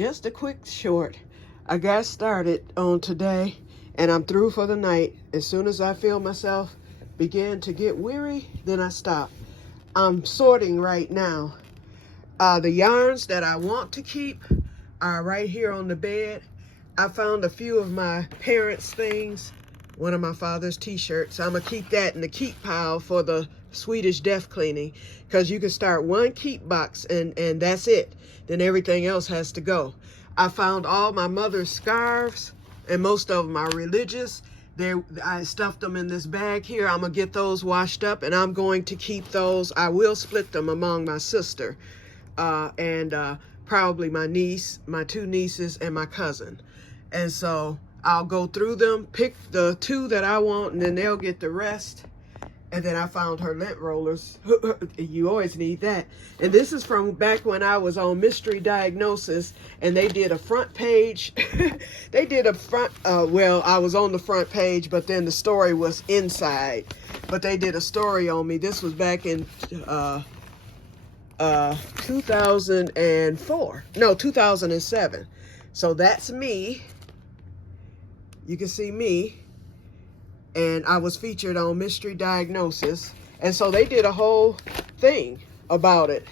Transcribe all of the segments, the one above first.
just a quick short. I got started on today and I'm through for the night. As soon as I feel myself begin to get weary, then I stop. I'm sorting right now. The yarns that I want to keep are right here on the bed. I found a few of my parents' things, one of my father's t-shirts. I'm gonna keep that in the keep pile for the Swedish death cleaning, because you can start one keep box and that's it. Then everything else has to go. I found all my mother's scarves, and most of them are religious. I stuffed them in this bag here. I'm gonna get those washed up and I'm going to keep those. I will split them among my sister and probably my niece, my two nieces, and my cousin. And so I'll go through them, pick the two that I want, and then they'll get the rest. And then I found her lint rollers. You always need that. And this is from back when I was on Mystery Diagnosis, and they did a front page. They did a front, well, I was on the front page, but then the story was inside. But they did a story on me. This was back in 2004. No, 2007. So that's me. You can see me. And I was featured on Mystery Diagnosis. And so they did a whole thing about it.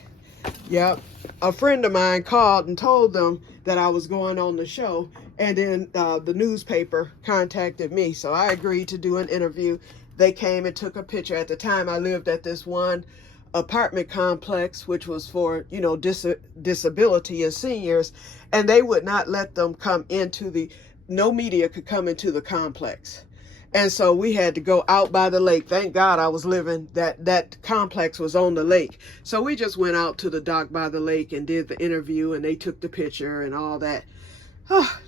Yep. A friend of mine called and told them that I was going on the show. And then the newspaper contacted me. So I agreed to do an interview. They came and took a picture. At the time, I lived at this one apartment complex, which was for, you know, disability and seniors. And they would not let them come into no media could come into the complex. And so we had to go out by the lake. Thank God I was living, that complex was on the lake. So we just went out to the dock by the lake and did the interview, and they took the picture and all that. Oh,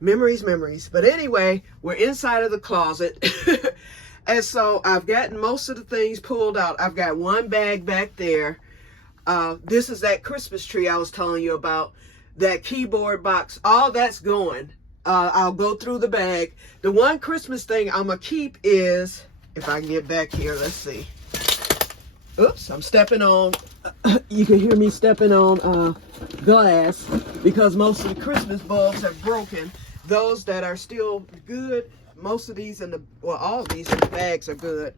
memories. But anyway, we're inside of the closet. And so I've gotten most of the things pulled out. I've got one bag back there. This is that Christmas tree I was telling you about. That keyboard box, all that's going. I'll go through the bag. The one Christmas thing I'm gonna keep is, if I can get back here, let's see. Oops, I'm stepping on, you can hear me stepping on glass, because most of the Christmas bulbs are broken. Those that are still good, most of these all of these in the bags are good.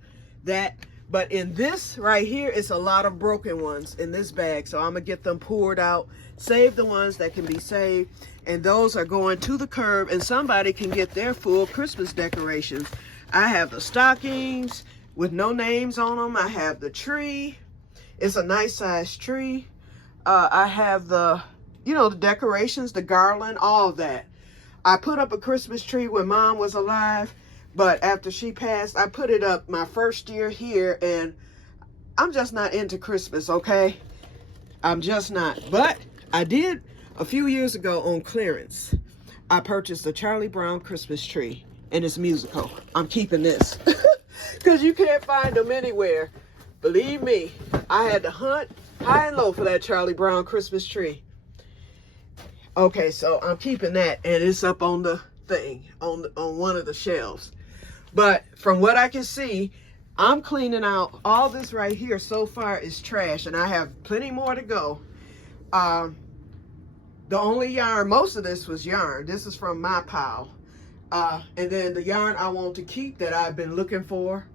But in this right here, it's a lot of broken ones in this bag. So I'm gonna get them poured out, save the ones that can be saved. And those are going to the curb, and somebody can get their full Christmas decorations. I have the stockings with no names on them. I have the tree. It's a nice size tree. I have the decorations, the garland, all of that. I put up a Christmas tree when Mom was alive, but after she passed, I put it up my first year here, and I'm just not into Christmas, okay? I'm just not. But I did a few years ago on clearance. I purchased a Charlie Brown Christmas tree, and it's musical. I'm keeping this because you can't find them anywhere. Believe me, I had to hunt high and low for that Charlie Brown Christmas tree. Okay, so I'm keeping that, and it's up on the thing, on one of the shelves. But from what I can see, I'm cleaning out all this right here. So far is trash, and I have plenty more to go. The only yarn, most of this was yarn. This is from my pile. And then the yarn I want to keep that I've been looking for,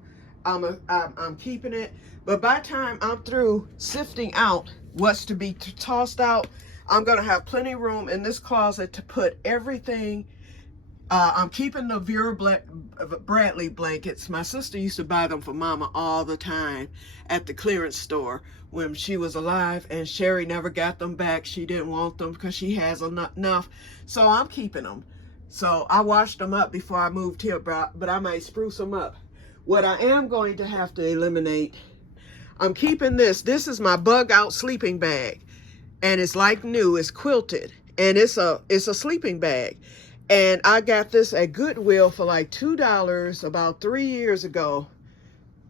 I'm keeping it. But by the time I'm through sifting out what's to be tossed out, I'm gonna have plenty of room in this closet to put everything. I'm keeping the Vera Bradley blankets. My sister used to buy them for Mama all the time at the clearance store when she was alive, and Sherry never got them back. She didn't want them because she has enough. So I'm keeping them. So I washed them up before I moved here, but I might spruce them up. What I am going to have to eliminate, I'm keeping this. This is my bug out sleeping bag, and it's like new. It's quilted, and it's a sleeping bag. And I got this at Goodwill for like $2 about 3 years ago.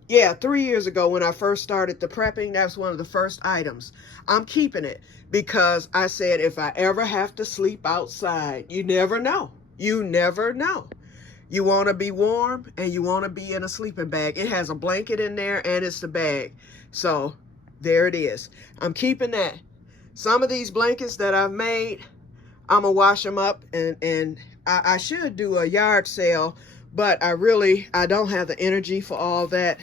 Yeah, 3 years ago when I first started the prepping. That's one of the first items. I'm keeping it because I said if I ever have to sleep outside, you never know. You never know. You want to be warm and you want to be in a sleeping bag. It has a blanket in there and it's the bag. So there it is. I'm keeping that. Some of these blankets that I've made, I'm gonna wash them up, and I should do a yard sale, but I don't have the energy for all that.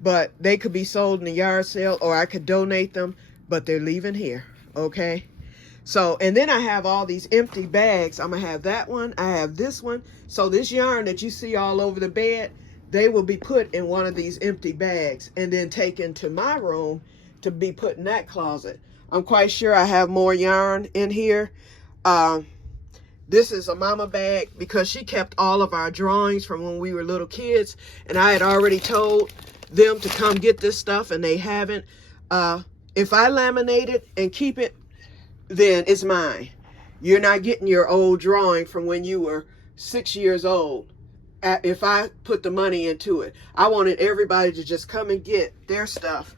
But they could be sold in a yard sale, or I could donate them, but they're leaving here, okay? So, and then I have all these empty bags. I'm gonna have that one, I have this one. So this yarn that you see all over the bed, they will be put in one of these empty bags and then taken to my room to be put in that closet. I'm quite sure I have more yarn in here. This is a mama bag because she kept all of our drawings from when we were little kids, and I had already told them to come get this stuff, and they haven't. If I laminate it and keep it, then it's mine. You're not getting your old drawing from when you were 6 years old. If I put the money into it, I wanted everybody to just come and get their stuff,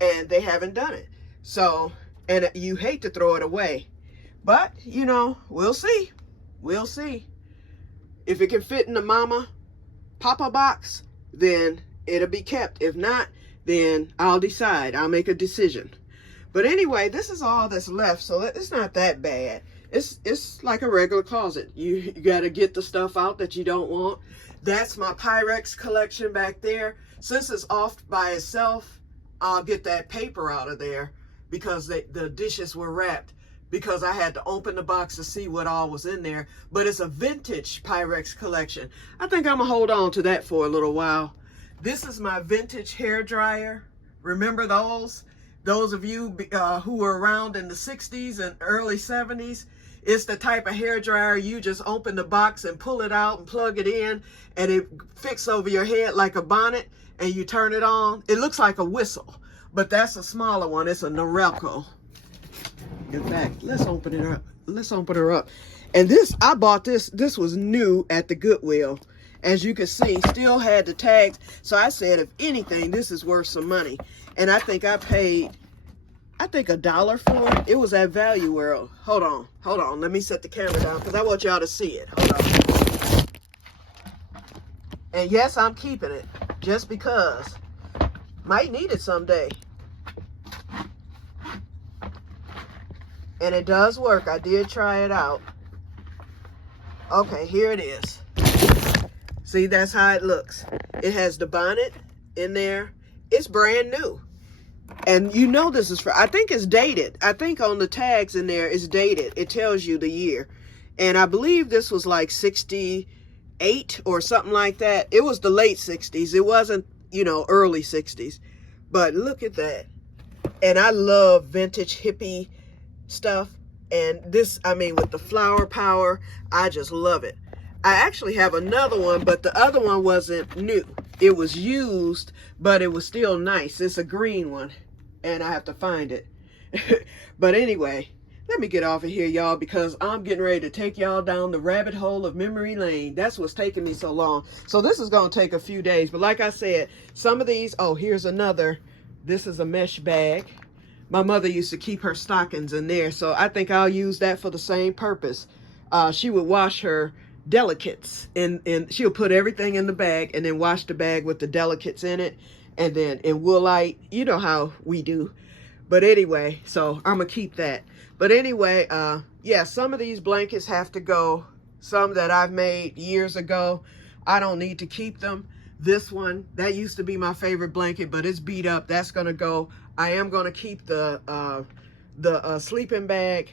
and they haven't done it. So, and you hate to throw it away, but you know, we'll see. We'll see. If it can fit in the mama papa box, then it'll be kept. If not, then I'll decide. I'll make a decision. But anyway, this is all that's left, so it's not that bad. It's like a regular closet. You got to get the stuff out that you don't want. That's my Pyrex collection back there. Since it's off by itself, I'll get that paper out of there because the dishes were wrapped, because I had to open the box to see what all was in there. But it's a vintage Pyrex collection. I think I'm gonna hold on to that for a little while. This is my vintage hair dryer. Remember those? Those of you who were around in the 60s and early 70s, it's the type of hair dryer you just open the box and pull it out and plug it in, and it fits over your head like a bonnet, and you turn it on. It looks like a whistle, but that's a smaller one. It's a Norelco. In fact, let's open it up. Let's open her up. And this, I bought this. This was new at the Goodwill. As you can see, still had the tags. So I said, if anything, this is worth some money. And I think I paid, $1 for it. It was at Value World. Hold on. Let me set the camera down because I want y'all to see it. Hold on. And yes, I'm keeping it just because. Might need it someday. And it does work. I did try it out. Okay, here it is. See, that's how it looks. It has the bonnet in there. It's brand new. And you know this is for, I think it's dated. I think on the tags in there it's dated. It tells you the year. And I believe this was like 68 or something like that. It was the late 60s. It wasn't, you know, early 60s. But look at that. And I love vintage hippie stuff. And this, I mean, with the flower power, I just love it. I actually have another one, but the other one wasn't new. It was used, but it was still nice. It's a green one, and I have to find it. But anyway, let me get off of here, y'all, because I'm getting ready to take y'all down the rabbit hole of memory lane. That's what's taking me so long. So this is going to take a few days. But like I said, some of these, oh, here's another. This is a mesh bag. My mother used to keep her stockings in there, so I think I'll use that for the same purpose. She would wash her delicates and she'll put everything in the bag and then wash the bag with the delicates in it, and then in Woolite, you know how we do. But anyway, so I'm gonna keep that. But anyway, yeah, some of these blankets have to go. Some that I've made years ago, I don't need to keep them. This one, that used to be my favorite blanket, but it's beat up. That's gonna go. I am gonna keep the sleeping bag.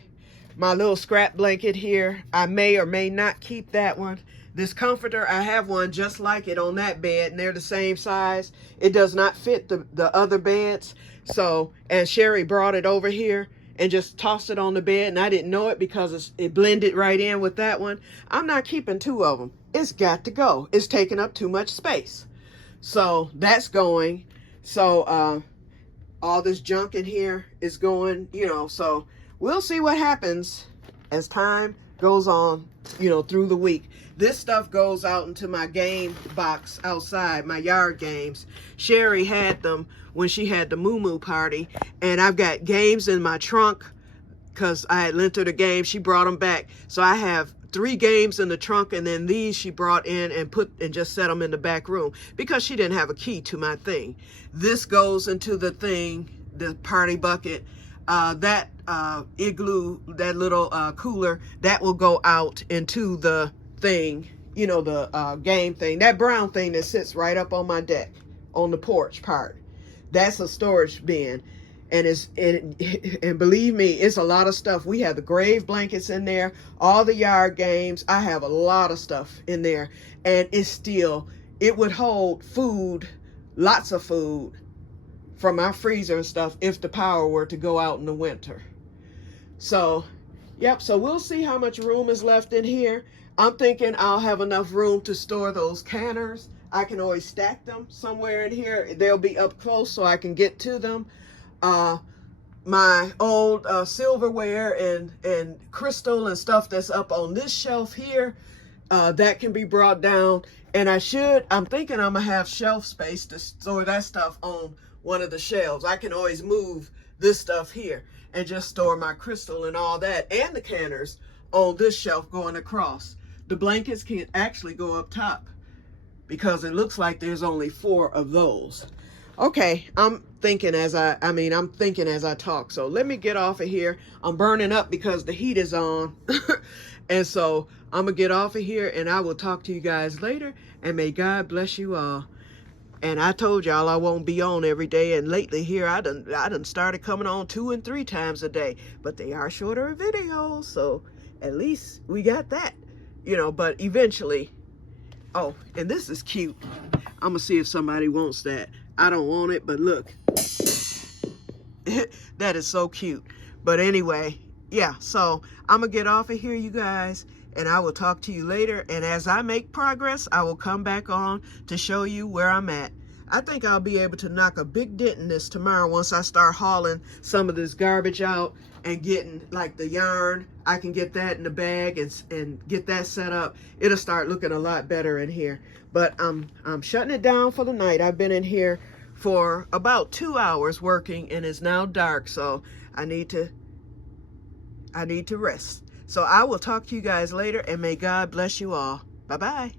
My little scrap blanket here, I may or may not keep that one. This comforter, I have one just like it on that bed, and they're the same size. It does not fit the other beds. So, and Sherry brought it over here and just tossed it on the bed, and I didn't know it because it blended right in with that one. I'm not keeping two of them. It's got to go. It's taking up too much space. So that's going. So all this junk in here is going, you know, so we'll see what happens as time goes on, you know, through the week. This stuff goes out into my game box outside, my yard games. Sherry had them when she had the Moo Moo party, and I've got games in my trunk because I had lent her the game. She brought them back. So I have 3 games in the trunk, and then these she brought in and just set them in the back room because she didn't have a key to my thing. This goes into the thing, the party bucket. that igloo, that little cooler, that will go out into the thing, you know, the game thing, that brown thing that sits right up on my deck, on the porch part. That's a storage bin. And and believe me, it's a lot of stuff. We have the grave blankets in there, all the yard games. I have a lot of stuff in there, and it would hold food, lots of food from our freezer and stuff if the power were to go out in the winter. So, yep, so we'll see how much room is left in here. I'm thinking I'll have enough room to store those canners. I can always stack them somewhere in here. They'll be up close so I can get to them. My old silverware and crystal and stuff that's up on this shelf here, that can be brought down. And I'm thinking I'm gonna have shelf space to store that stuff on one of the shelves. I can always move this stuff here and just store my crystal and all that, and the canners on this shelf going across. The blankets can actually go up top because it looks like there's only 4 of those. Okay, I'm thinking as I talk. So let me get off of here. I'm burning up because the heat is on. And so I'm gonna get off of here, and I will talk to you guys later, and may God bless you all. And I told y'all I won't be on every day, and lately here I done started coming on 2 and 3 times a day, but they are shorter videos, so at least we got that, you know. But eventually, oh, and this is cute. I'm gonna see if somebody wants that. I don't want it, but look, that is so cute. But anyway, yeah, so I'm gonna get off of here, you guys, and I will talk to you later. And as I make progress, I will come back on to show you where I'm at. I think I'll be able to knock a big dent in this tomorrow once I start hauling some of this garbage out and getting like the yarn. I can get that in the bag and get that set up. It'll start looking a lot better in here. But I'm shutting it down for the night. I've been in here for about 2 hours working, and it's now dark, so I need to rest. So I will talk to you guys later, and may God bless you all. Bye-bye.